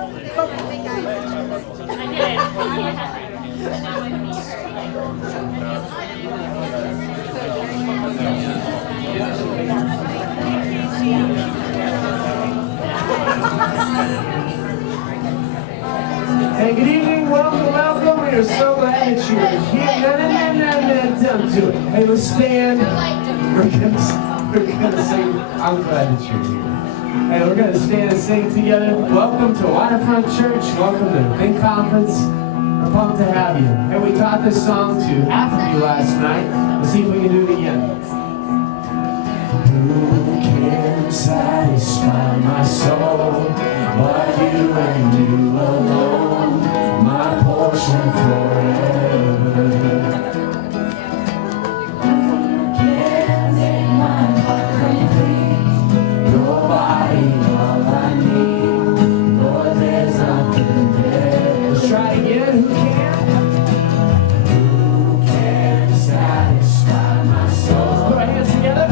Hey, good evening, welcome. We are so glad that you're here. Don't do it. Hey, let's stand. We're gonna sing. I'm glad that you're here. Hey, we're gonna stand and sing together. Welcome to Waterfront Church. Welcome to the Think Conference. We're pumped to have you. Hey, we taught this song to half of you last night. Let's see if we can do it again. Who can satisfy my soul but you and you alone, my portion forever? You can make my heart complete, your body all I need, Lord, there's nothing there. Let's try it again. Who can? Who can satisfy my soul? Let's put our hands together.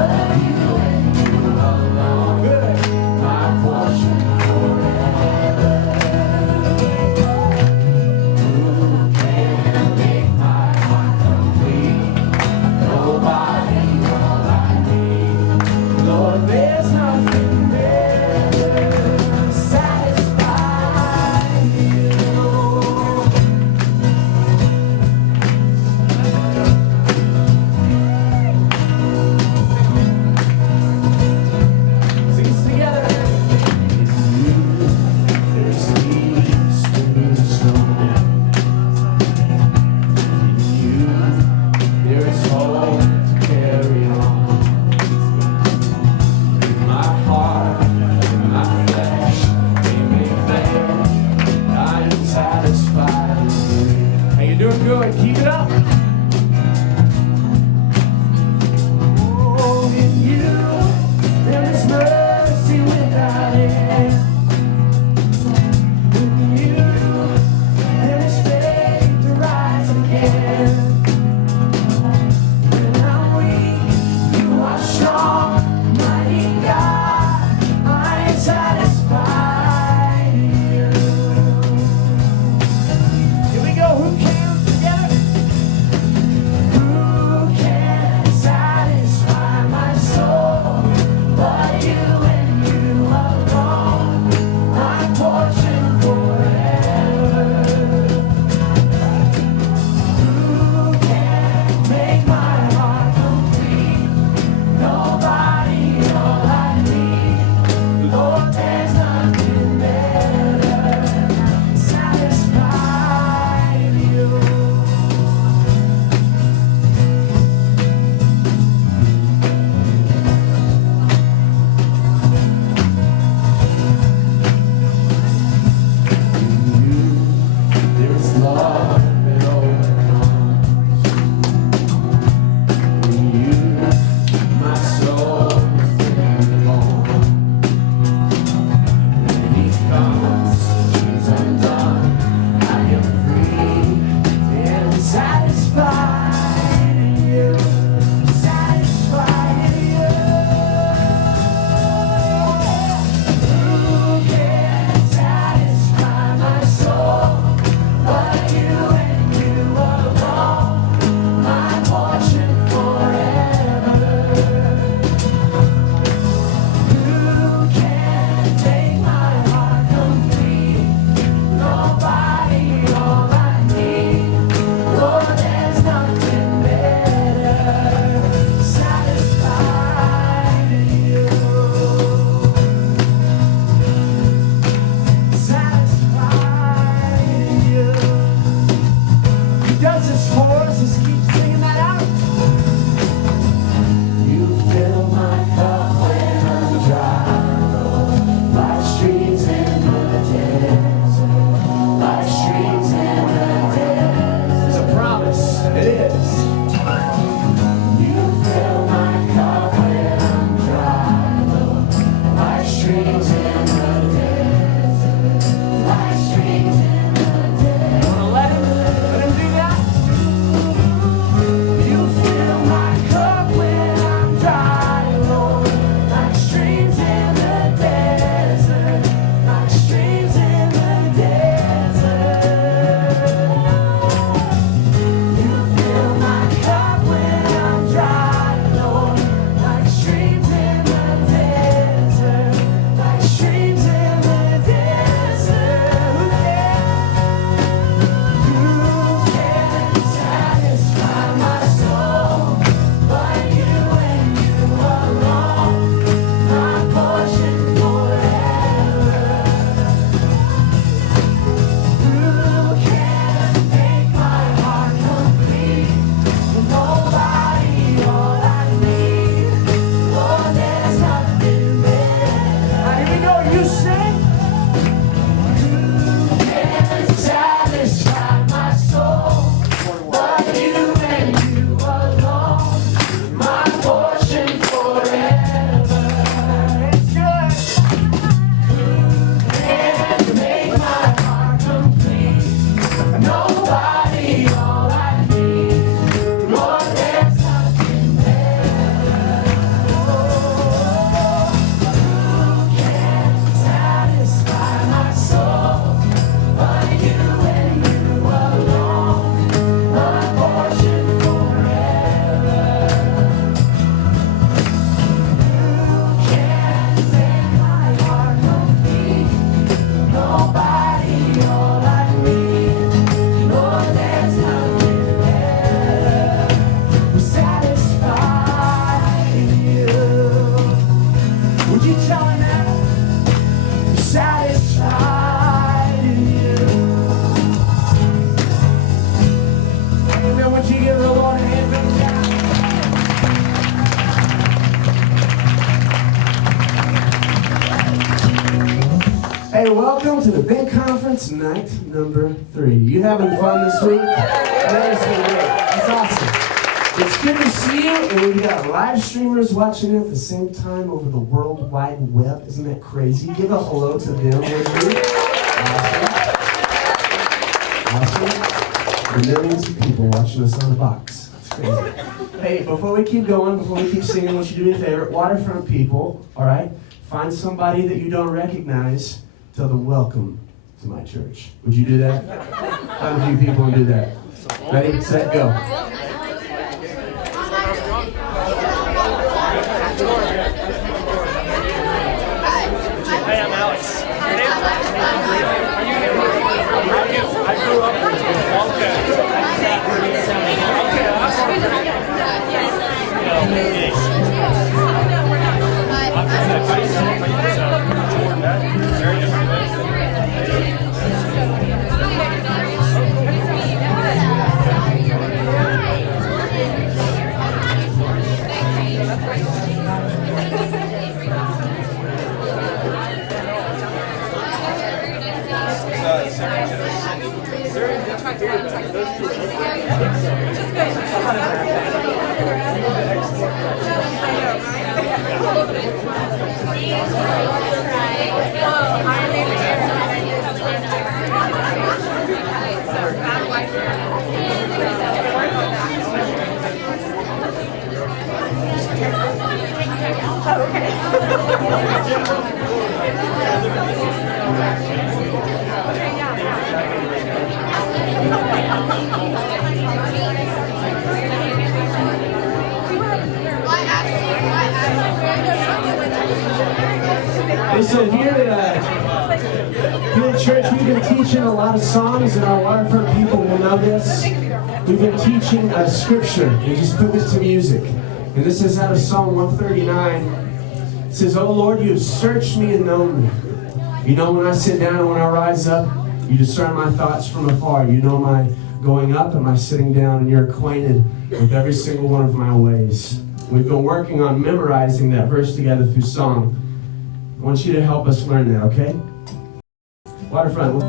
Nobody Hey, welcome to the big conference, night number 3. You having fun this week? That's been great. That's awesome. It's good to see you, and we've got live streamers watching at the same time over the World Wide Web. Isn't that crazy? Give a hello to them, would you? Awesome. The millions of people watching us on the box. That's crazy. Hey, before we keep going, before we keep singing, I want you to do me a favor. Waterfront people, all right? Find somebody that you don't recognize. Tell them, welcome to my church. Would you do that? Find a few people and do that. Ready, set, go. Hey, I'm Alex. I grew up with you. Okay, awesome. They said here at church, we've been teaching a lot of songs, and our Waterfront people will know this. We've been teaching Scripture. We just put this to music. And this is out of Psalm 139. It says, "Oh Lord, you have searched me and known me. You know when I sit down and when I rise up. You discern my thoughts from afar. You know my going up and my sitting down, and you're acquainted with every single one of my ways." We've been working on memorizing that verse together through song. I want you to help us learn that, okay? Waterfront.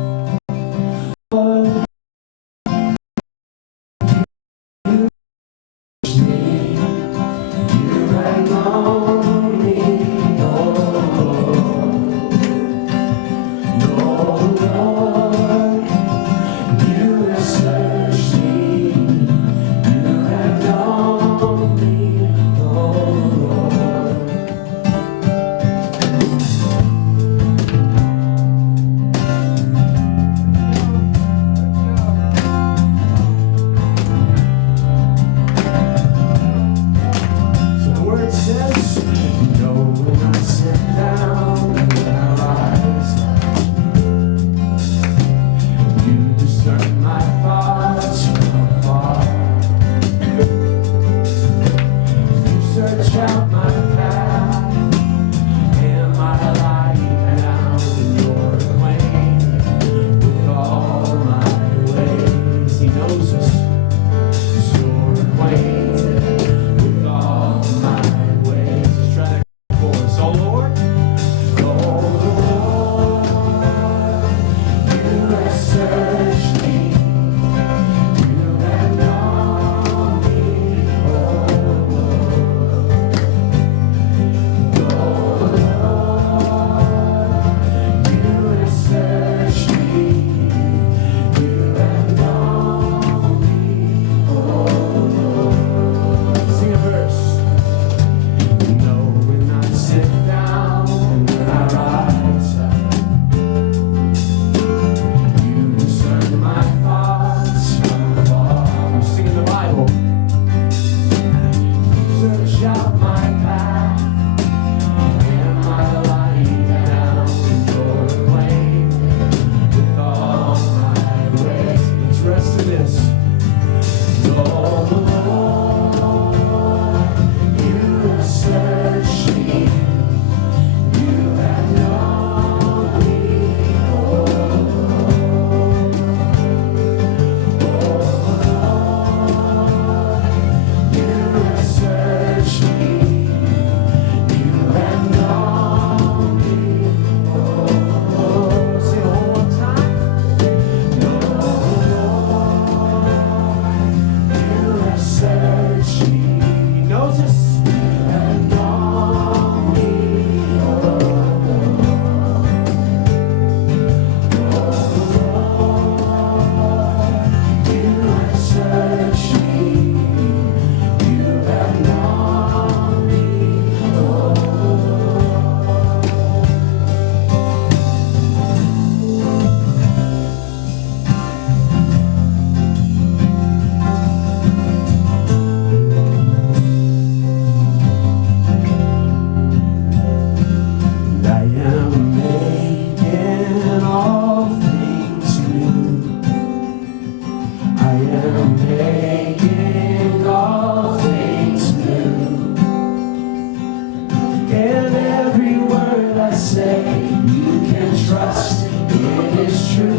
say you can trust. It is true.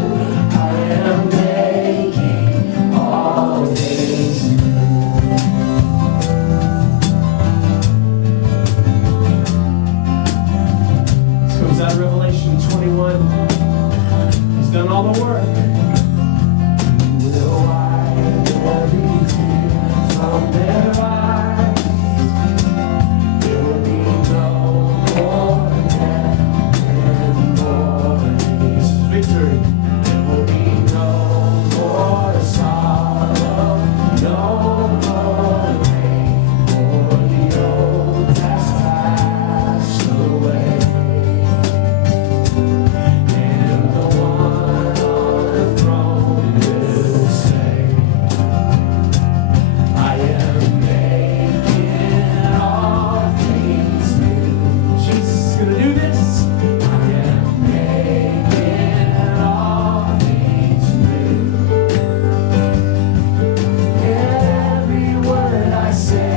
I am making all things new. This comes out of Revelation 21. He's done all the work. He will wipe every tear from their eyes. There will be no more death anymore. This is victory. There will be no more sorrow, no more pain, for the old has passed away. And the one on the throne will say, I am making all things new. Jesus is going to do this. I am making all things new. And every word I say,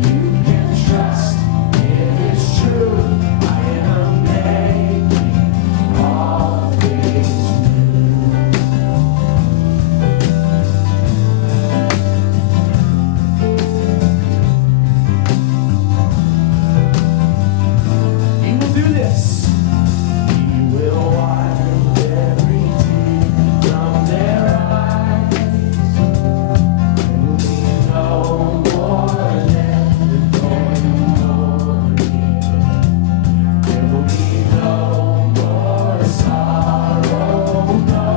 you can trust. It is true. I am making all things new. He will do this. He will wipe every tear from their eyes. There will be no more death, no more need. There will be no more sorrow, no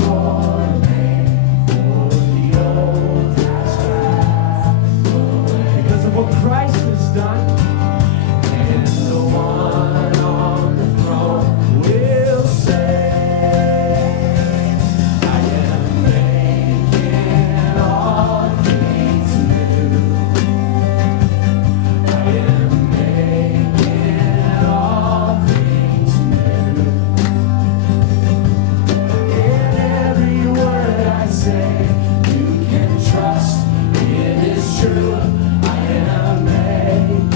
more pain, for the old has passed away. Because of what Christ has done. And the one on the throne will say, I am making all things new. I am making all things new. In every word I say, you can trust. It is true. I am making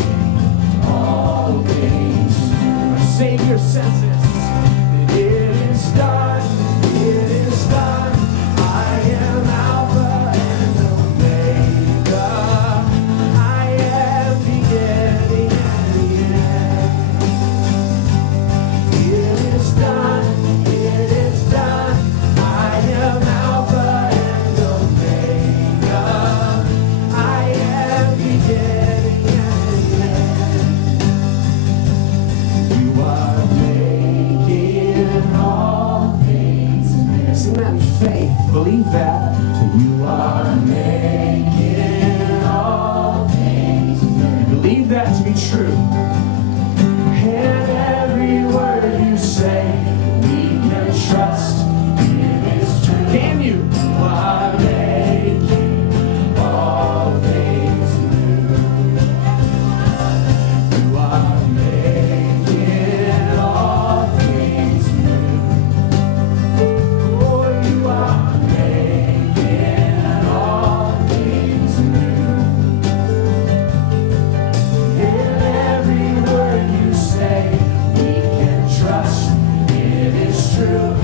all things. Our Savior says this. That it is done. It is done. I am Alpha and Omega. I am beginning and the end. It is done. It is done. I am Alpha and Omega. I am beginning and the end. You are making all things new. Sing that in faith. Believe that. You are making all things new. Believe that to be true. And every word you say, we can trust. It is true. Can you? You are making all things new. You are making all things new. Oh, you are making all things new. In every word you say, we can trust. It is true.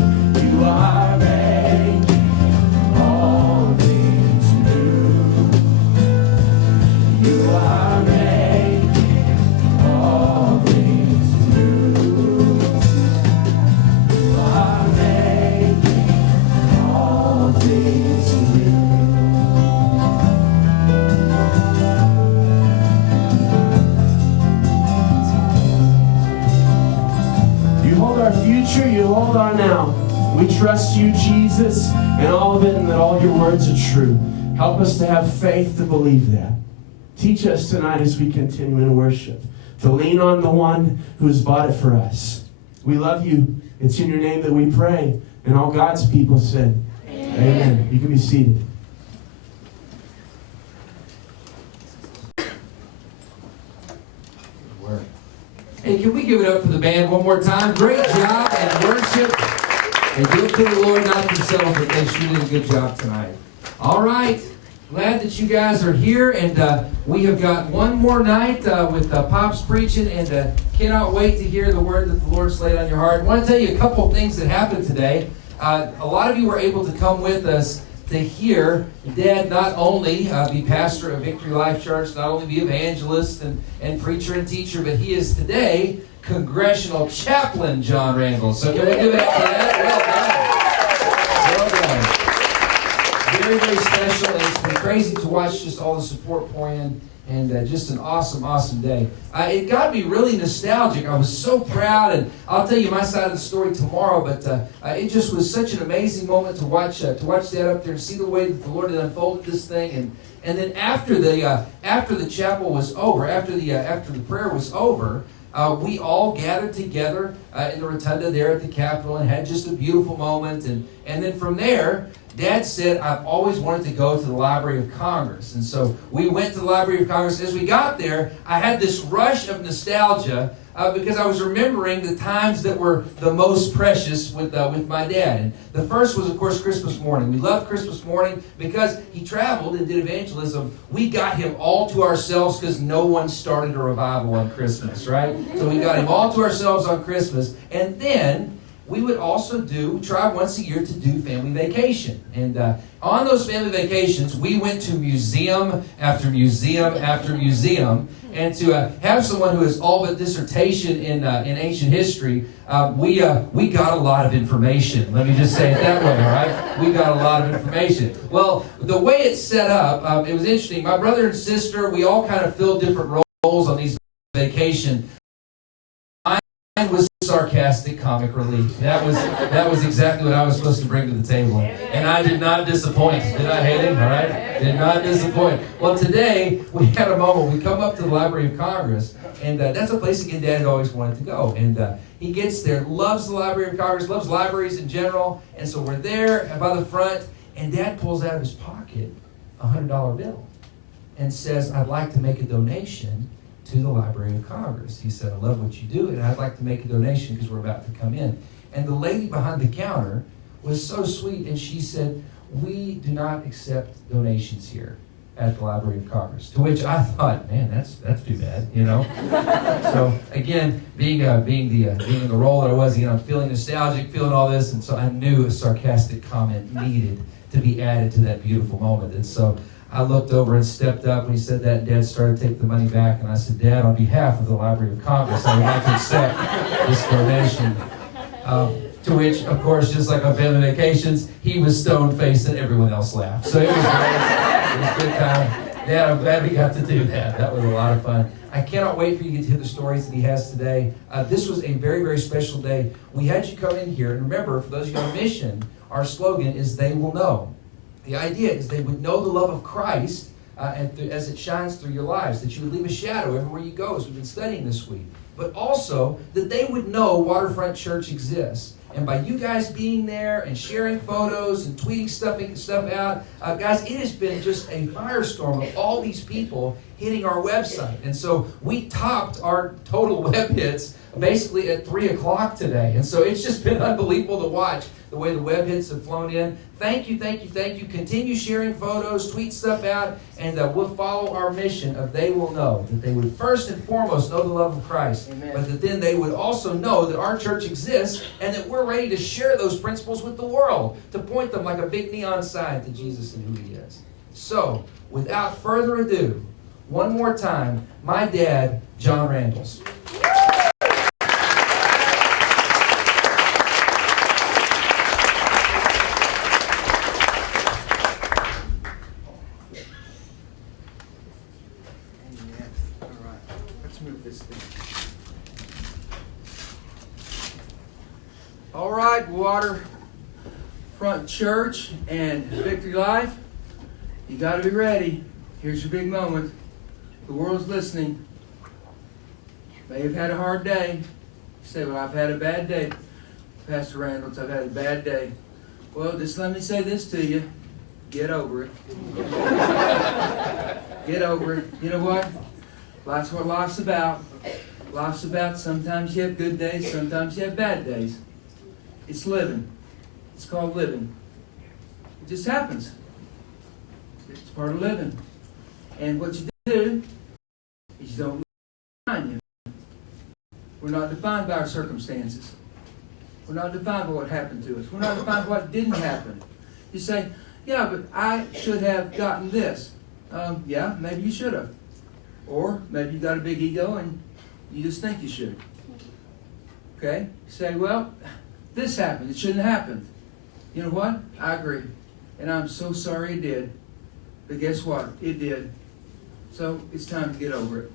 You are making all things new. You are making all things new. You are making all things new. You hold our future, you hold our now. We trust you, Jesus, and all of it, and that all your words are true. Help us to have faith to believe that. Teach us tonight as we continue in worship to lean on the one who has bought it for us. We love you. It's in your name that we pray. And all God's people said, Amen. You can be seated. Hey, can we give it up for the band one more time? Great job and worship. And give it to the Lord, not yourself, but they sure did a good job tonight. All right. Glad that you guys are here, and we have got one more night with Pops preaching, and cannot wait to hear the word that the Lord's laid on your heart. I want to tell you a couple of things that happened today. A lot of you were able to come with us to hear Dad not only be pastor of Victory Life Church, not only be evangelist and preacher and teacher, but he is today Congressional Chaplain John Randall. So can we give it up for that? Well done. Well done. Very, very special, and it's been crazy to watch just all the support pour in, and just an awesome, awesome day. It got me really nostalgic. I was so proud, and I'll tell you my side of the story tomorrow, but it just was such an amazing moment to watch Dad up there and see the way that the Lord had unfolded this thing. And then after the chapel was over, after the prayer was over, we all gathered together in the rotunda there at the Capitol and had just a beautiful moment. And then from there, Dad said, I've always wanted to go to the Library of Congress. And so we went to the Library of Congress. As we got there, I had this rush of nostalgia because I was remembering the times that were the most precious with my dad. And the first was, of course, Christmas morning. We loved Christmas morning because he traveled and did evangelism. We got him all to ourselves because no one started a revival on Christmas, right? So we got him all to ourselves on Christmas. And then we would also try once a year to do family vacation. And on those family vacations, we went to museum after museum after museum. And to have someone who has all but dissertation in ancient history, we got a lot of information. Let me just say it that way, all right? We got a lot of information. Well, the way it's set up, it was interesting. My brother and sister, we all kind of filled different roles on these vacations. Mine was sarcastic comic relief. That was exactly what I was supposed to bring to the table. And I did not disappoint. Did I, Haley? All right? Did not disappoint. Well, today, we had a moment. We come up to the Library of Congress, and that's a place, again, Dad had always wanted to go. And he gets there, loves the Library of Congress, loves libraries in general. And so we're there by the front, and Dad pulls out of his pocket a $100 bill and says, I'd like to make a donation to the Library of Congress. He said, I love what you do, and I'd like to make a donation because we're about to come in. And the lady behind the counter was so sweet, and she said, we do not accept donations here at the Library of Congress. To which I thought, man, that's too bad, you know. So again, being in the role that I was, I'm feeling nostalgic, feeling all this, and so I knew a sarcastic comment needed to be added to that beautiful moment. And so I looked over and stepped up when he said that, and Dad started to take the money back, and I said, Dad, on behalf of the Library of Congress, I would like to accept this donation. To which, of course, just like on family vacations, he was stone-faced and everyone else laughed. So it was great. It was a good time. Dad, I'm glad we got to do that. That was a lot of fun. I cannot wait for you to get to hear the stories that he has today. This was a very, very special day. We had you come in here, and remember, for those of you on mission, our slogan is, they will know. The idea is they would know the love of Christ as it shines through your lives, that you would leave a shadow everywhere you go, as we've been studying this week. But also that they would know Waterfront Church exists. And by you guys being there and sharing photos and tweeting stuff out, guys, it has been just a firestorm of all these people hitting our website. And so we topped our total web hits basically at 3 o'clock today. And so it's just been unbelievable to watch the way the web hits have flown in. Thank you, thank you, thank you. Continue sharing photos, tweet stuff out, and we'll follow our mission of they will know. That they would first and foremost know the love of Christ. Amen. But that then they would also know that our church exists and that we're ready to share those principles with the world, to point them like a big neon sign to Jesus and who he is. So, without further ado, one more time, my dad, John Randalls. All right, Waterfront Church and Victory Life, you got to be ready. Here's your big moment. The world's listening. May have had a hard day. You say, well, I've had a bad day. Pastor Randalls, I've had a bad day. Well, just let me say this to you. Get over it. Get over it. You know what? That's what life's about. Life's about sometimes you have good days, sometimes you have bad days. It's living. It's called living. It just happens. It's part of living. And what you do is you don't define you. We're not defined by our circumstances. We're not defined by what happened to us. We're not defined by what didn't happen. You say, yeah, but I should have gotten this. Yeah, maybe you should have. Or maybe you got a big ego and you just think you should. Okay? You say, well, this happened. It shouldn't have happened. You know what? I agree. And I'm so sorry it did. But guess what? It did. So it's time to get over it.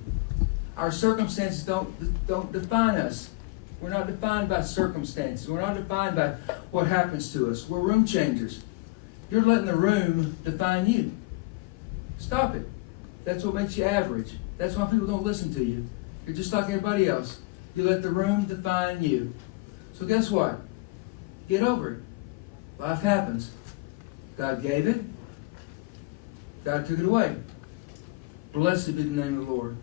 Our circumstances don't define us. We're not defined by circumstances. We're not defined by what happens to us. We're room changers. You're letting the room define you. Stop it. That's what makes you average. That's why people don't listen to you. You're just like everybody else. You let the room define you. So guess what? Get over it. Life happens. God gave it. God took it away. Blessed be the name of the Lord.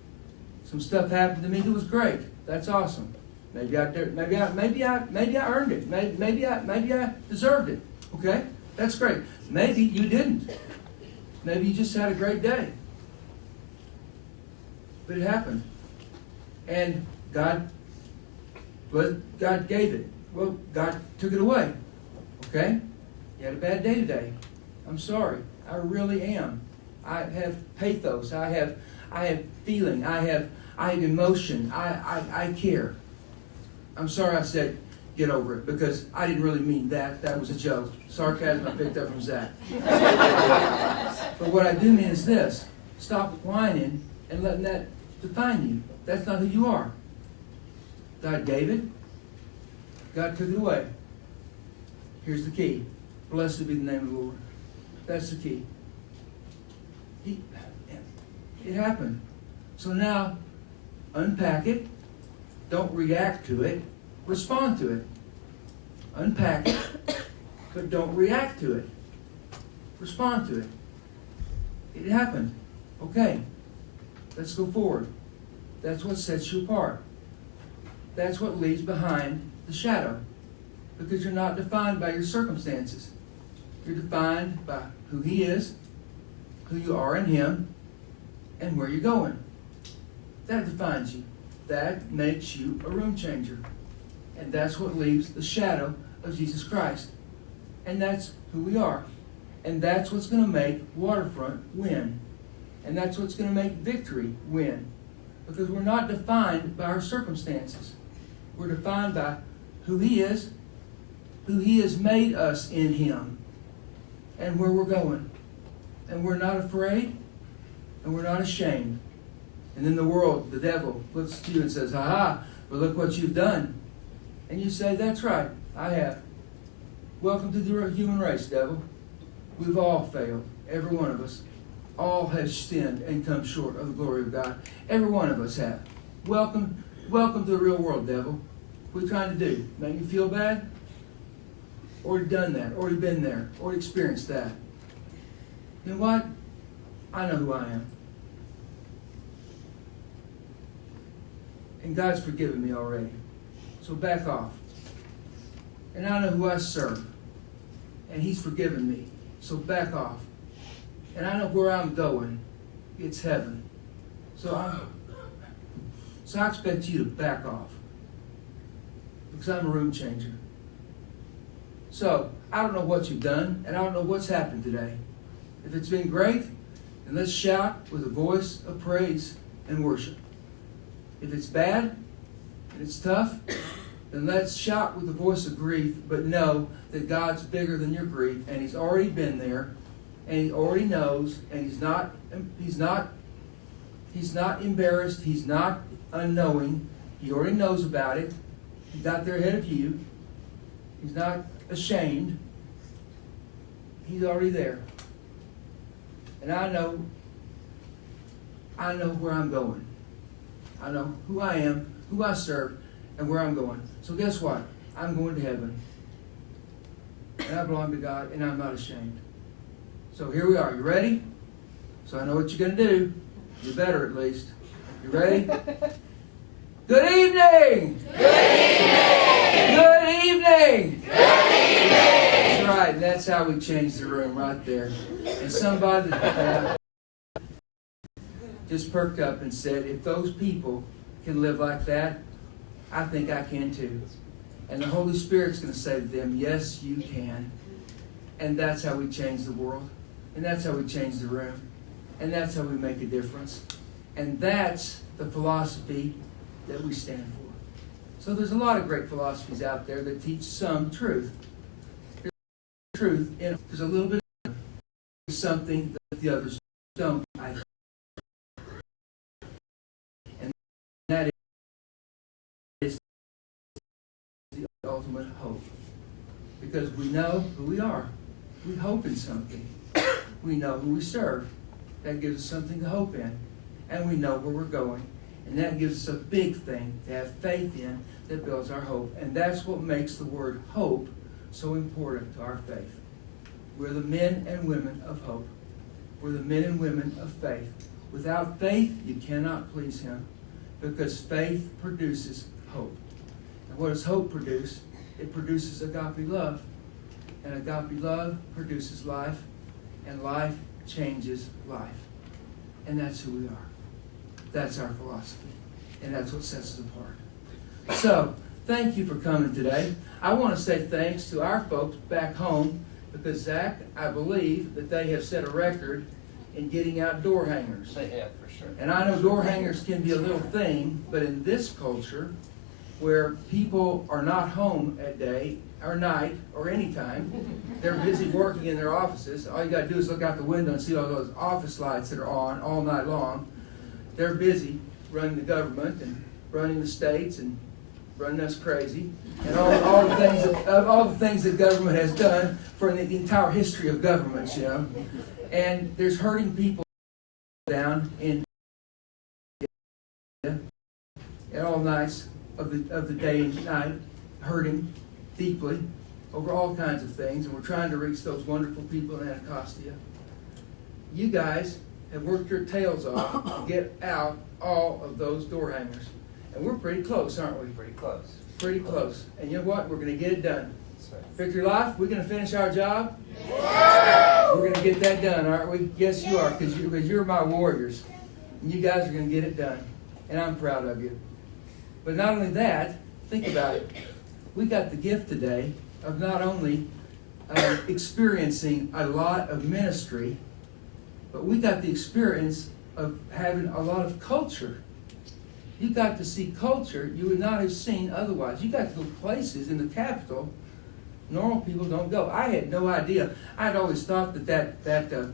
Some stuff happened to me that was great. That's awesome. Maybe I earned it. Maybe I deserved it. Okay? That's great. Maybe you didn't. Maybe you just had a great day. But it happened. And God gave it. Well, God took it away. Okay? You had a bad day today. I'm sorry. I really am. I have pathos. I have feeling. I have emotion. I care. I'm sorry I said get over it because I didn't really mean that. That was a joke. Sarcasm I picked up from Zach. But what I do mean is this. Stop whining and letting that define you. That's not who you are. God gave it. God took it away. Here's the key. Blessed be the name of the Lord. That's the key. It happened. So now, unpack it. Don't react to it. Respond to it. Unpack it, but don't react to it. Respond to it. It happened. Okay. Let's go forward. That's what sets you apart. That's what leaves behind the shadow. Because you're not defined by your circumstances. You're defined by who He is, who you are in Him, and where you're going. That defines you. That makes you a room changer. And that's what leaves the shadow of Jesus Christ. And that's who we are. And that's what's going to make Waterfront win. And that's what's going to make victory win. Because we're not defined by our circumstances. We're defined by who He is, who He has made us in Him, and where we're going. And we're not afraid, and we're not ashamed. And then the world, the devil, looks at you and says, "Ha-ha, but look what you've done." And you say, "That's right, I have." Welcome to the human race, devil. We've all failed, every one of us. All have sinned and come short of the glory of God. Every one of us have. Welcome to the real world, devil. What are you trying to do? Make you feel bad? Already done that, already been there, already experienced that. You know what? I know who I am. And God's forgiven me already. So back off. And I know who I serve. And He's forgiven me. So back off. And I know where I'm going. It's heaven. So I expect you to back off. Because I'm a room changer. So, I don't know what you've done, and I don't know what's happened today. If it's been great, then let's shout with a voice of praise and worship. If it's bad, and it's tough, then let's shout with a voice of grief, but know that God's bigger than your grief, and He's already been there, and He already knows, and He's not embarrassed, He's not unknowing. He already knows about it. He got there ahead of you. He's not ashamed. He's already there. And I know where I'm going. I know who I am, who I serve, and where I'm going. So guess what? I'm going to heaven. And I belong to God, and I'm not ashamed. So here we are. You ready? So I know what you're going to do. You better at least. You ready? Good evening! Good evening! Good evening! Good evening! That's right. That's how we change the room right there. And somebody just perked up and said, if those people can live like that, I think I can too. And the Holy Spirit's going to say to them, yes, you can. And that's how we change the world. And that's how we change the room. And that's how we make a difference. And that's the philosophy that we stand for. So there's a lot of great philosophies out there that teach some truth. There's truth, and there's a little bit of something that the others don't, I think. And that is the ultimate hope. Because we know who we are. We hope in something. We know who we serve. That gives us something to hope in. And we know where we're going. And that gives us a big thing to have faith in that builds our hope. And that's what makes the word hope so important to our faith. We're the men and women of hope. We're the men and women of faith. Without faith, you cannot please Him, because faith produces hope. And what does hope produce? It produces agape love. And agape love produces life. And life changes life. And that's who we are. That's our philosophy. And that's what sets us apart. So, thank you for coming today. I want to say thanks to our folks back home, because, Zach, I believe that they have set a record in getting out door hangers. They have, for sure. And I know door hangers can be a little thing, but in this culture, where people are not home at day or night or any time, they're busy working in their offices. All you got to do is look out the window and see all those office lights that are on all night long. They're busy running the government and running the states and running us crazy, and all the things that government has done for the entire history of governments, you know. And there's hurting people down in at all nights of the day and night, hurting deeply over all kinds of things, and we're trying to reach those wonderful people in Anacostia. You guys have worked your tails off to get out all of those door hangers. And we're pretty close, aren't we? Pretty close. Pretty close. And you know what? We're going to get it done. Victory Life, we're going to finish our job? We're going to get that done, aren't we? Yes, you are, because you're my warriors. And you guys are going to get it done. And I'm proud of you. But not only that, think about it. We got the gift today of not only experiencing a lot of ministry, but we got the experience of having a lot of culture. You got to see culture you would not have seen otherwise. You got to go places in the capital normal people don't go. I had no idea. I'd always thought that the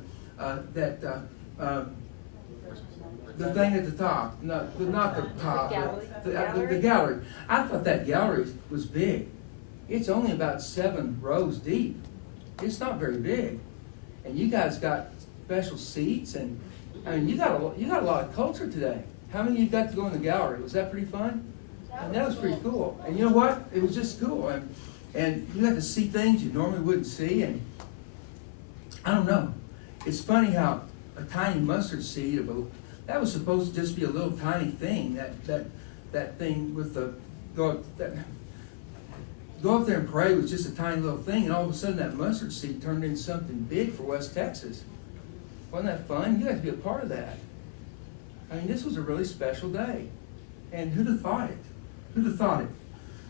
thing at the top, not the top, the gallery. I thought that gallery was big. It's only about 7 rows deep. It's not very big, and you guys got special seats, and I mean you got a lot of culture today. How many of you got to go in the gallery? Was that pretty fun? And that was pretty cool. And you know what? It was just cool, and you got to see things you normally wouldn't see, and I don't know. It's funny how a tiny mustard seed that was supposed to just be a little tiny thing. That thing with the go up there and pray was just a tiny little thing, and all of a sudden that mustard seed turned into something big for West Texas. Wasn't that fun? You got to be a part of that. I mean, this was a really special day, and who'd have thought it? Who'd have thought it?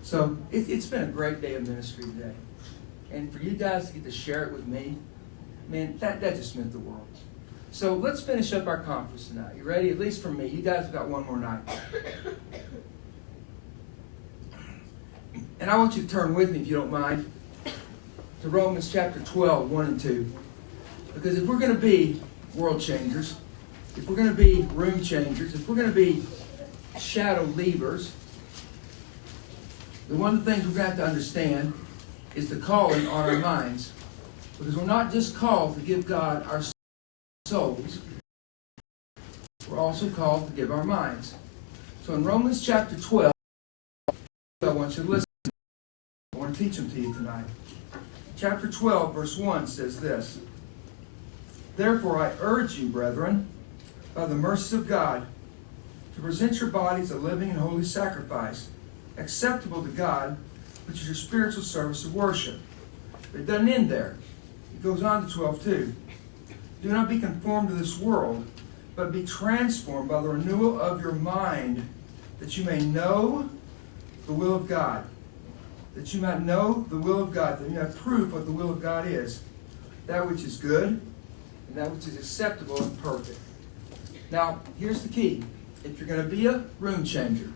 So it's been a great day of ministry today, and for you guys to get to share it with me, man, that just meant the world. So let's finish up our conference tonight. You ready? At least for me. You guys have got one more night. And I want you to turn with me, if you don't mind, to Romans chapter 12, 1 and 2. Because if we're going to be world changers, if we're going to be room changers, if we're going to be shadow leavers, then one of the things we're going to have to understand is the calling on our minds. Because we're not just called to give God our souls, we're also called to give our minds. So in Romans chapter 12, I want you to listen. I want to teach them to you tonight. Chapter 12, verse 1 says this: Therefore I urge you, brethren, by the mercies of God, to present your bodies a living and holy sacrifice, acceptable to God, which is your spiritual service of worship. But it doesn't end there. It goes on to 12:2. Do not be conformed to this world, but be transformed by the renewal of your mind, that you may know the will of God. That you might know the will of God, that you have proof what the will of God is. That which is good, and that which is acceptable and perfect. Now, here's the key. If you're going to be a room changer,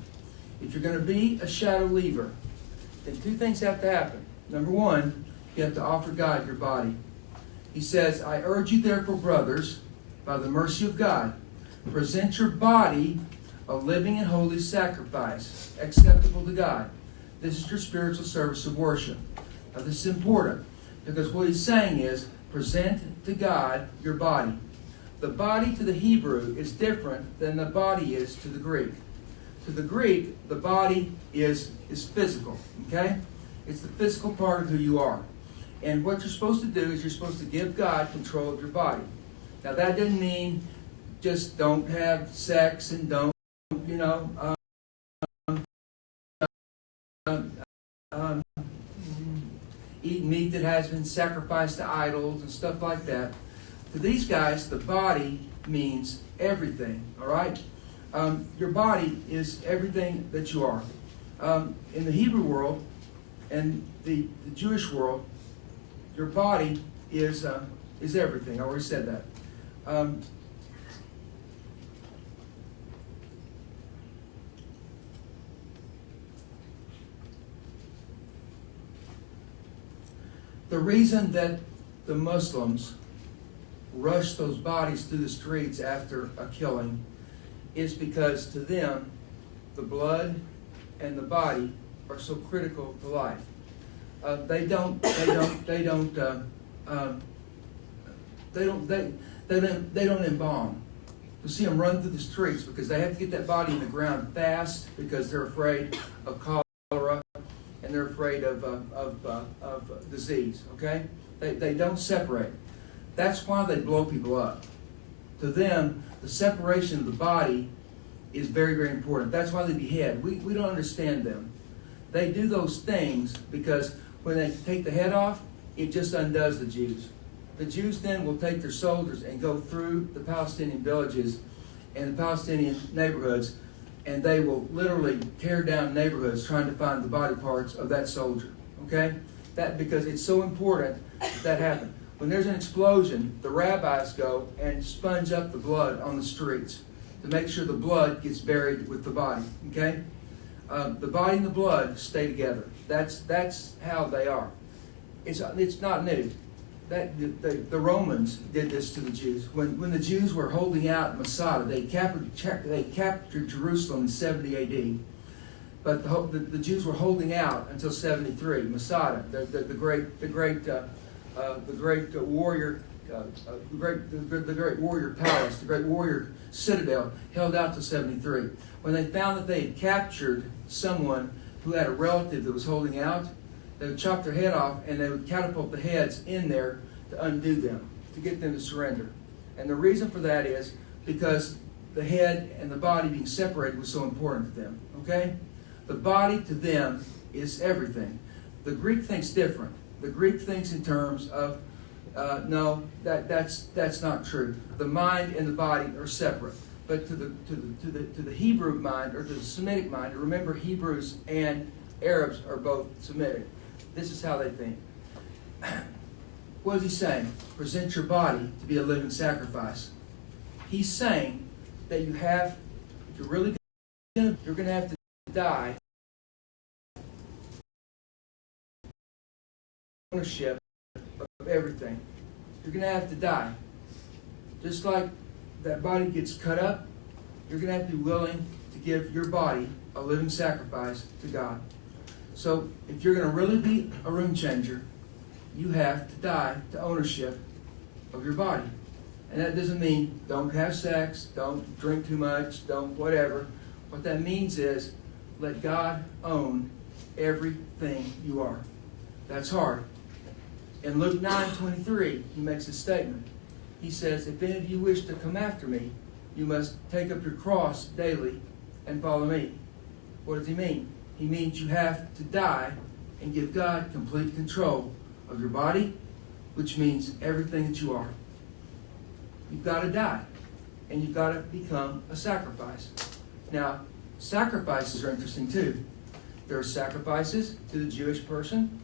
if you're going to be a shadow leaver, then two things have to happen. Number one, you have to offer God your body. He says, I urge you therefore, brothers, by the mercy of God, present your body a living and holy sacrifice, acceptable to God. This is your spiritual service of worship. Now, this is important, because what he's saying is, present to God your body. The body to the Hebrew is different than the body is to the Greek. To the Greek, the body is physical, okay? It's the physical part of who you are. And what you're supposed to do is you're supposed to give God control of your body. Now, that doesn't mean just don't have sex and don't, eat meat that has been sacrificed to idols and stuff like that. To these guys, the body means everything, all right? Your body is everything that you are. In the Hebrew world and the Jewish world, your body is everything. I already said that. The reason that the Muslims rush those bodies through the streets after a killing is because to them, the blood and the body are so critical to life. They don't embalm. You see them run through the streets because they have to get that body in the ground fast because they're afraid of cholera and they're afraid of disease. Okay, they don't separate. That's why they blow people up. To them, the separation of the body is very, very important. That's why they behead. We don't understand them. They do those things because when they take the head off, it just undoes the Jews. The Jews then will take their soldiers and go through the Palestinian villages and the Palestinian neighborhoods, and they will literally tear down neighborhoods trying to find the body parts of that soldier. Okay? Because it's so important that happen. When there's an explosion, the rabbis go and sponge up the blood on the streets to make sure the blood gets buried with the body. Okay? The body and the blood stay together. That's how they are. It's not new. The Romans did this to the Jews. When the Jews were holding out Masada, they captured Jerusalem in 70 A.D. But the Jews were holding out until 73. Masada, the great warrior, the great warrior palace, the great warrior citadel, held out to 73. When they found that they had captured someone who had a relative that was holding out, they would chop their head off and they would catapult the heads in there to undo them, to get them to surrender. And the reason for that is because the head and the body being separated was so important to them. Okay? The body to them is everything. The Greek thinks different. The Greek thinks in terms of no, that's not true. The mind and the body are separate. But to the Hebrew mind or to the Semitic mind, remember Hebrews and Arabs are both Semitic. This is how they think. What is he saying? Present your body to be a living sacrifice. He's saying that you have, if you're really going to, you're going to have to die. Ownership of everything. You're going to have to die. Just like that body gets cut up, you're going to have to be willing to give your body a living sacrifice to God. So if you're going to really be a room changer, you have to die to ownership of your body. And that doesn't mean don't have sex, don't drink too much, don't whatever. What that means is let God own everything you are. That's hard. In Luke 9:23, he makes a statement. He says, if any of you wish to come after me, you must take up your cross daily and follow me. What does he mean? He means you have to die and give God complete control of your body, which means everything that you are. You've got to die, and you've got to become a sacrifice. Now, sacrifices are interesting too. There are sacrifices to the Jewish person,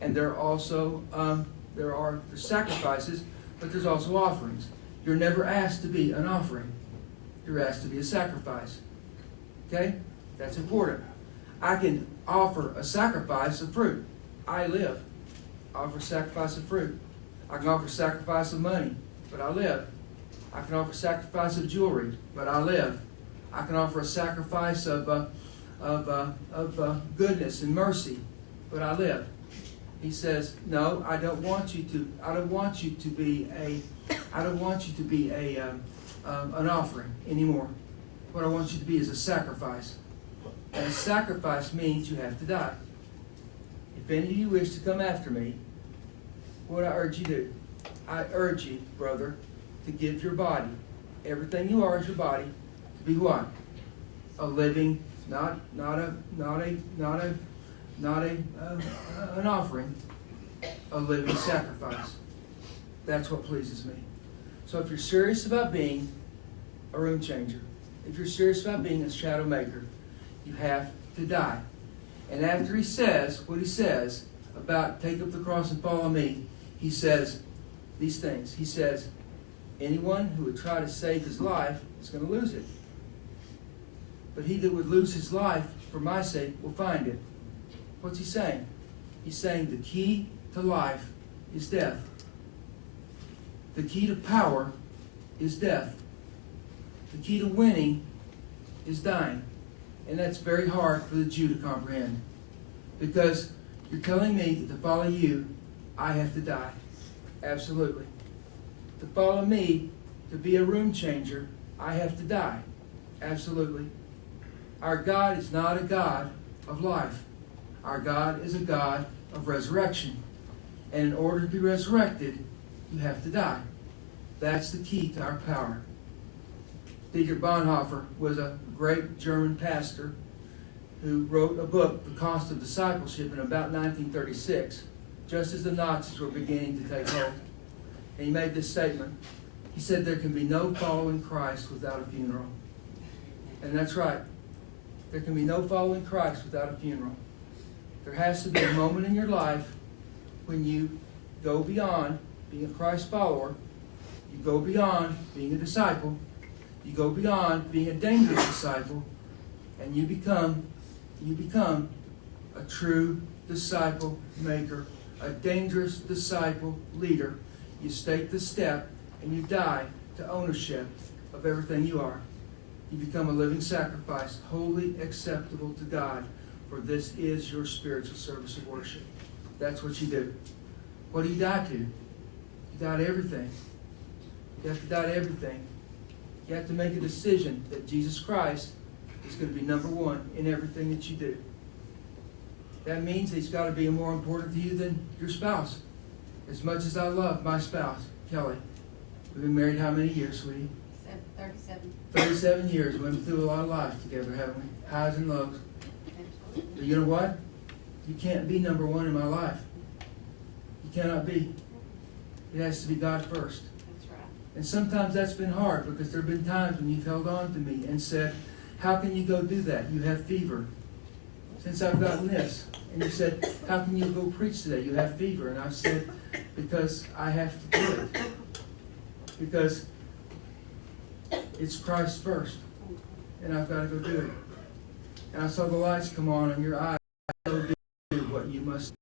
and there are also there's sacrifices, but there's also offerings. You're never asked to be an offering. You're asked to be a sacrifice. Okay? That's important. I can offer a sacrifice of fruit. I live. Offer sacrifice of fruit. I can offer sacrifice of money, but I live. I can offer sacrifice of jewelry, but I live. I can offer a sacrifice of goodness and mercy, but I live. He says, "No, I don't want you to. I don't want you to be an offering anymore. What I want you to be is a sacrifice. And a sacrifice means you have to die. If any of you wish to come after me, what I urge you to do, I urge you, brother, to give your body, everything you are is your body, to be what? A living, not an offering, a living sacrifice. That's what pleases me. So if you're serious about being a room changer, if you're serious about being a shadow maker, you have to die. And after he says what he says about take up the cross and follow me, he says these things. He says, anyone who would try to save his life is going to lose it. But he that would lose his life for my sake will find it. What's he saying? He's saying the key to life is death. The key to power is death. The key to winning is dying. And that's very hard for the Jew to comprehend. Because you're telling me that to follow you, I have to die. Absolutely. To follow me, to be a room changer, I have to die. Absolutely. Our God is not a God of life. Our God is a God of resurrection. And in order to be resurrected, you have to die. That's the key to our power. Dietrich Bonhoeffer was a great German pastor who wrote a book, The Cost of Discipleship, in about 1936, just as the Nazis were beginning to take hold. And he made this statement. He said, there can be no following Christ without a funeral. And that's right. There can be no following Christ without a funeral. There has to be a moment in your life when you go beyond being a Christ follower. You go beyond being a disciple. You go beyond being a dangerous disciple, and you become a true disciple maker, a dangerous disciple leader. You take the step and you die to ownership of everything you are. You become a living sacrifice, wholly acceptable to God, for this is your spiritual service of worship. That's what you do. What do you die to? You die to everything. You have to die to everything. You have to make a decision that Jesus Christ is going to be number one in everything that you do. That means he's got to be more important to you than your spouse. As much as I love my spouse, Kelly, we've been married how many years, sweetie? 37. 37 years. We went through a lot of life together, haven't we? Highs and lows. But you know what? You can't be number one in my life. You cannot be. It has to be God first. That's right. And sometimes that's been hard because there have been times when you've held on to me and said, how can you go do that? You have fever. Since I've gotten this. And you said, how can you go preach today? You have fever. And I've said, because I have to do it. Because it's Christ first. And I've got to go do it. And I saw the lights come on in your eyes. Go do what you must do.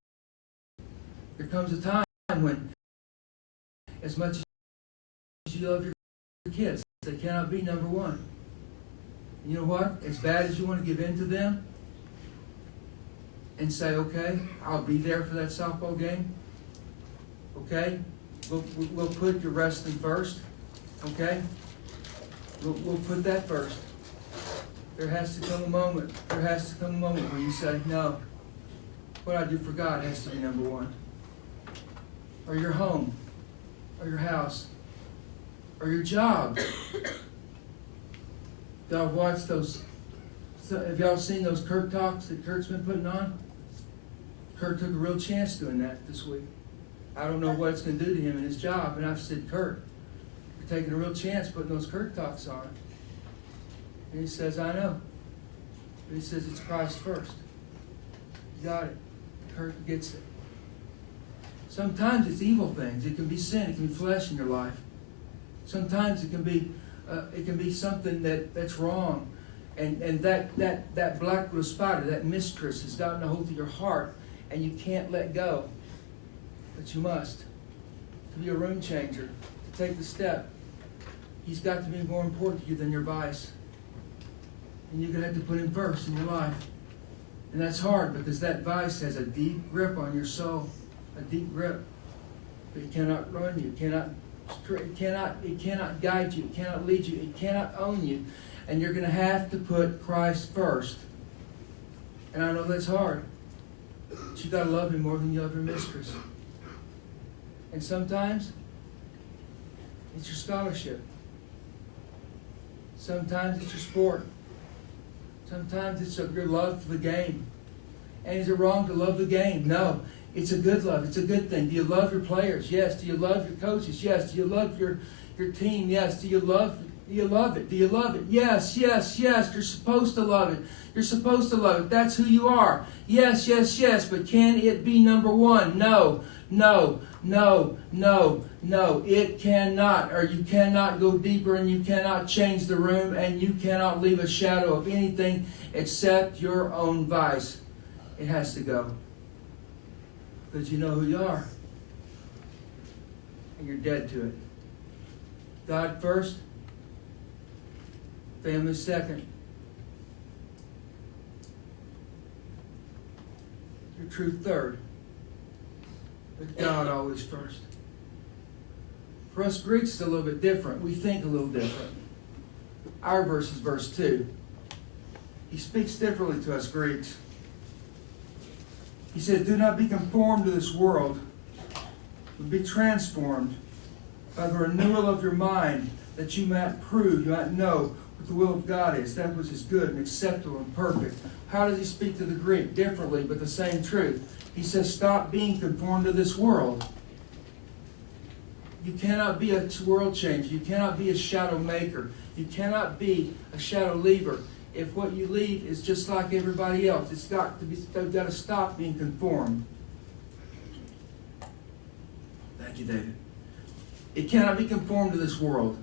There comes a time when, as much as you love your kids, they cannot be number one. And you know what? As bad as you want to give in to them and say, okay, I'll be there for that softball game. Okay? We'll put your wrestling first. Okay? We'll put that first. There has to come a moment. There has to come a moment where you say, no, what I do for God has to be number one. Or your home, or your house, or your job. Y'all watched those? Have y'all seen those Kurt talks that Kurt's been putting on? Kurt took a real chance doing that this week. I don't know what it's going to do to him in his job. And I've said, Kurt, you're taking a real chance putting those Kurt talks on. And he says, I know. But he says, it's Christ first. You got it. Kurt gets it. Sometimes it's evil things. It can be sin. It can be flesh in your life. Sometimes it can be something that's wrong. And that black widow spider, that mistress, has gotten a hold of your heart, and you can't let go. But you must. To be a room changer, to take the step, he's got to be more important to you than your vice. And you're going to have to put him first in your life. And that's hard because that vice has a deep grip on your soul. A deep grip. But it cannot run you. It cannot guide you. It cannot lead you. It cannot own you. And you're going to have to put Christ first. And I know that's hard. But you got to love him more than you love your mistress. And sometimes it's your scholarship. Sometimes it's your sport. Sometimes it's your love for the game. And is it wrong to love the game? No. It's a good love. It's a good thing. Do you love your players? Yes. Do you love your coaches? Yes. Do you love your team? Yes. Do you love it? Do you love it? Yes. You're supposed to love it. You're supposed to love it. That's who you are. Yes. But can it be number one? No. It cannot. Or you cannot go deeper, and you cannot change the room, and you cannot leave a shadow of anything except your own vice. It has to go. Because you know who you are. And you're dead to it. God first. Family second. Your truth third. But God always first. For us Greeks, it's a little bit different. We think a little different. Our verse is verse 2. He speaks differently to us Greeks. He says, do not be conformed to this world, but be transformed by the renewal of your mind, that you might prove, you might know what the will of God is, that which is good and acceptable and perfect. How does he speak to the Greek? Differently, but the same truth. He says, stop being conformed to this world. You cannot be a world changer. You cannot be a shadow maker. You cannot be a shadow leaver. If what you leave is just like everybody else, you've got to stop being conformed. Thank you, David. It cannot be conformed to this world.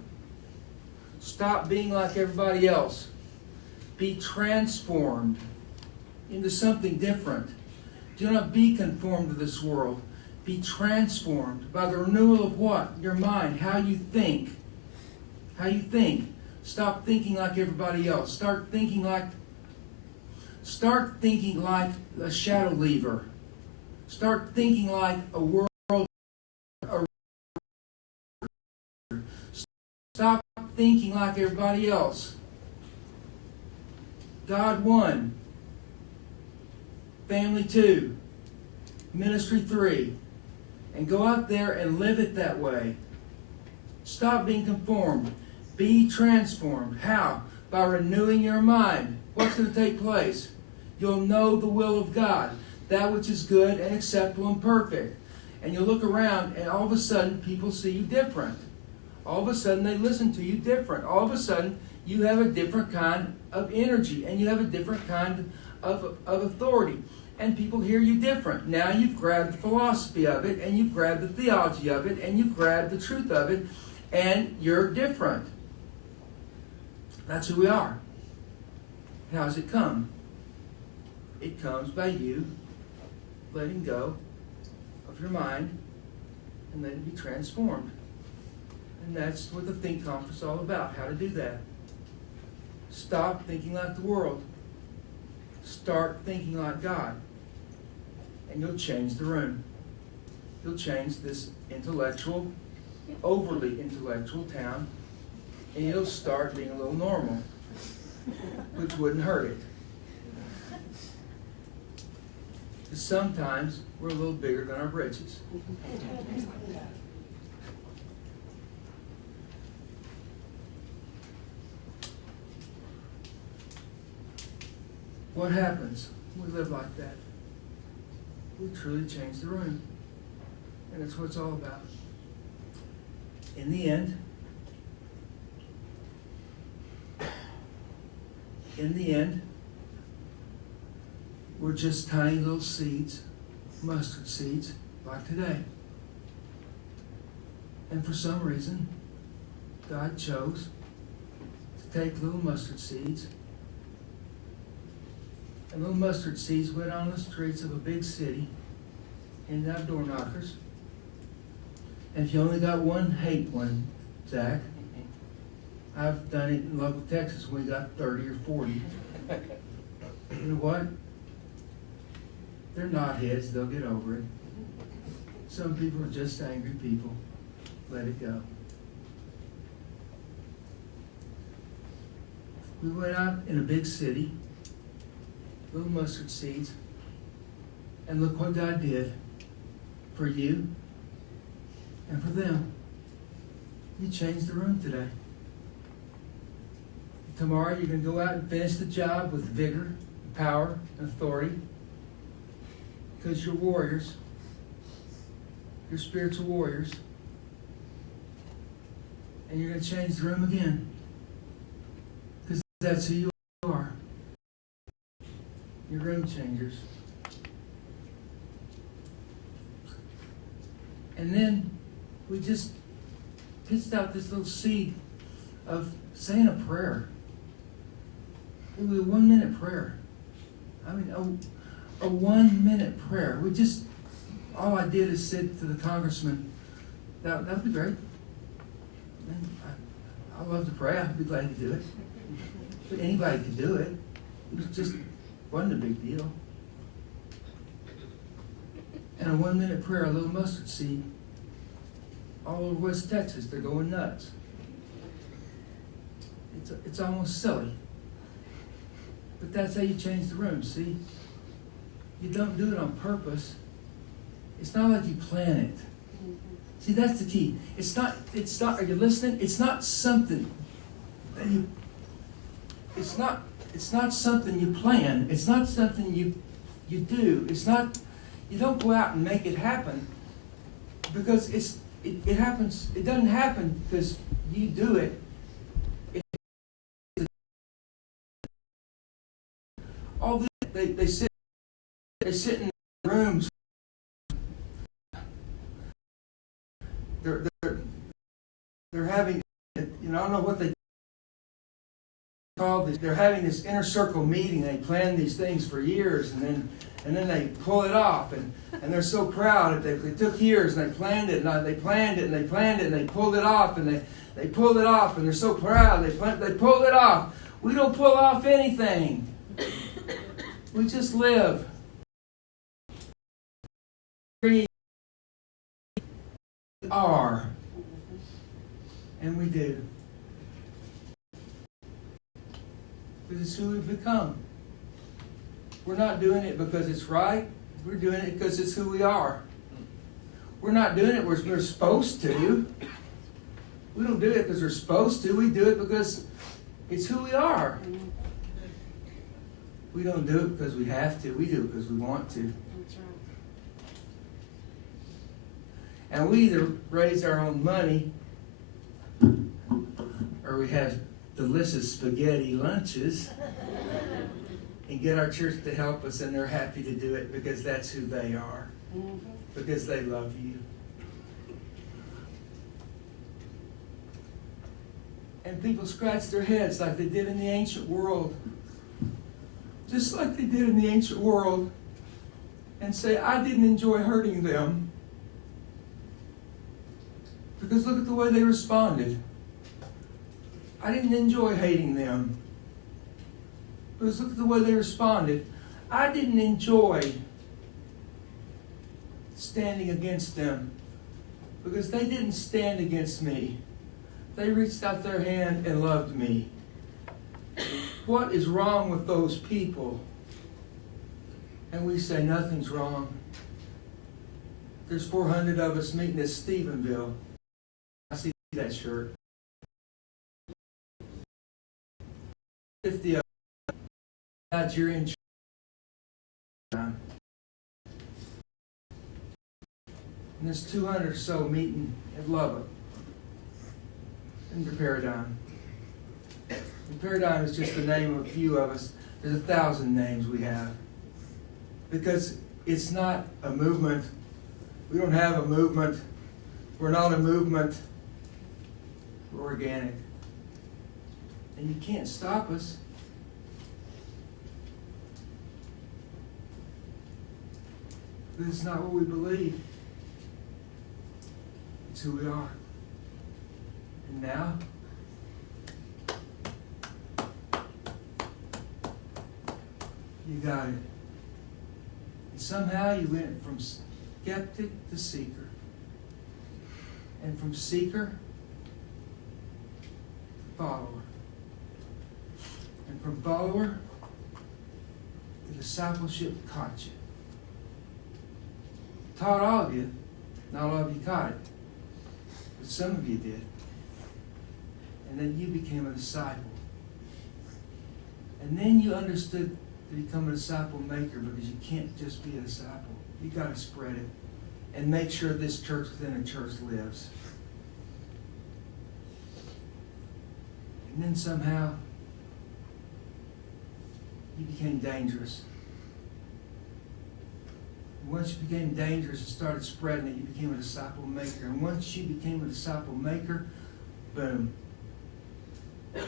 Stop being like everybody else. Be transformed into something different. Do not be conformed to this world. Be transformed by the renewal of what? Your mind. How you think. How you think. Stop thinking like everybody else. Start thinking like a shadow leaver. Start thinking like a world. Stop thinking like everybody else. God 1. Family 2. Ministry 3. And go out there and live it that way. Stop being conformed. Be transformed. How? By renewing your mind. What's going to take place? You'll know the will of God, that which is good and acceptable and perfect. And you'll look around, and all of a sudden, people see you different. All of a sudden, they listen to you different. All of a sudden, you have a different kind of energy, and you have a different kind of authority. And people hear you different. Now you've grabbed the philosophy of it, and you've grabbed the theology of it, and you've grabbed the truth of it, and you're different. That's who we are. How does it come? It comes by you letting go of your mind and letting it be transformed. And that's what the Think Conference is all about, how to do that. Stop thinking like the world. Start thinking like God. And you'll change the room. You'll change this intellectual, overly intellectual town, and you'll start being a little normal, which wouldn't hurt it. Because sometimes we're a little bigger than our britches. What happens when we live like that? We truly change the room. And that's what it's all about. In the end, we're just tiny little seeds, mustard seeds, like today. And for some reason, God chose to take little mustard seeds, and little mustard seeds went on the streets of a big city, handing out door knockers. And if you only got one, hate one, Zach. I've done it in local Texas when we got 30 or 40. You know what? They're not heads, they'll get over it. Some people are just angry people. Let it go. We went out in a big city, little mustard seeds, and look what God did for you and for them. You changed the room today. Tomorrow you can go out and finish the job with vigor, power, and authority, because you're warriors. You're spiritual warriors. And you're going to change the room again, because that's who you are. You're room changers. And then we just pitched out this little seed of saying a prayer. It was a 1-minute prayer. I mean, a 1-minute prayer. All I did is said to the congressman, that would be great. And I love to pray. I'd be glad to do it. But anybody could do it. Wasn't a big deal. And a 1-minute prayer, a little mustard seed, all over West Texas, they're going nuts. It's almost silly. But that's how you change the room, see? You don't do it on purpose. It's not like you plan it. See, that's the key. It's not, are you listening? It's not something that it's not something you plan. It's not something you do. It's not, you don't go out and make it happen, because it happens, it doesn't happen because you do it. All this, they sit in rooms. They're having, I don't know what they call this. They're having this inner circle meeting. They plan these things for years, and then they pull it off, and they're so proud. It took years, and they planned it, and they planned it, and they planned it, and they pulled it off, and they pulled it off, and they're so proud. They pulled it off. We don't pull off anything. We just live. We are. And we do. Because it's who we've become. We're not doing it because it's right. We're doing it because it's who we are. We're not doing it because we're supposed to. We don't do it because we're supposed to. We do it because it's who we are. We don't do it because we have to. We do it because we want to. That's right. And we either raise our own money, or we have delicious spaghetti lunches and get our church to help us, and they're happy to do it because that's who they are. Because they love you. And people scratch their heads like they did in the ancient world. Just like they did in the ancient world, and say, I didn't enjoy hurting them. Because look at the way they responded. I didn't enjoy hating them. Because look at the way they responded. I didn't enjoy standing against them. Because they didn't stand against me. They reached out their hand and loved me. What is wrong with those people? And we say, nothing's wrong. There's 400 of us meeting at Stephenville. I see that shirt. 50 of Nigerian children. And there's 200 or so meeting at Lubbock in the Paradigm. The Paradigm is just the name of a few of us. There's 1,000 names we have. Because it's not a movement. We don't have a movement. We're not a movement. We're organic. And you can't stop us. This is not what we believe. It's who we are. And now, you got it. And somehow you went from skeptic to seeker. And from seeker to follower. And from follower, the discipleship caught you. Taught all of you. Not all of you caught it. But some of you did. And then you became a disciple. And then you understood to become a disciple maker, because you can't just be a disciple. You got to spread it. And make sure this church within a church lives. And then somehow, you became dangerous. And once you became dangerous and started spreading it, you became a disciple maker. And once you became a disciple maker, boom. You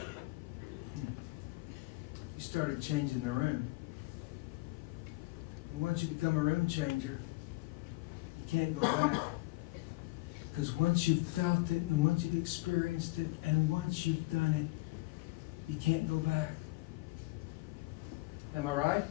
started changing the room. And once you become a room changer, you can't go back. Because once you've felt it, and once you've experienced it, and once you've done it, you can't go back. Am I right?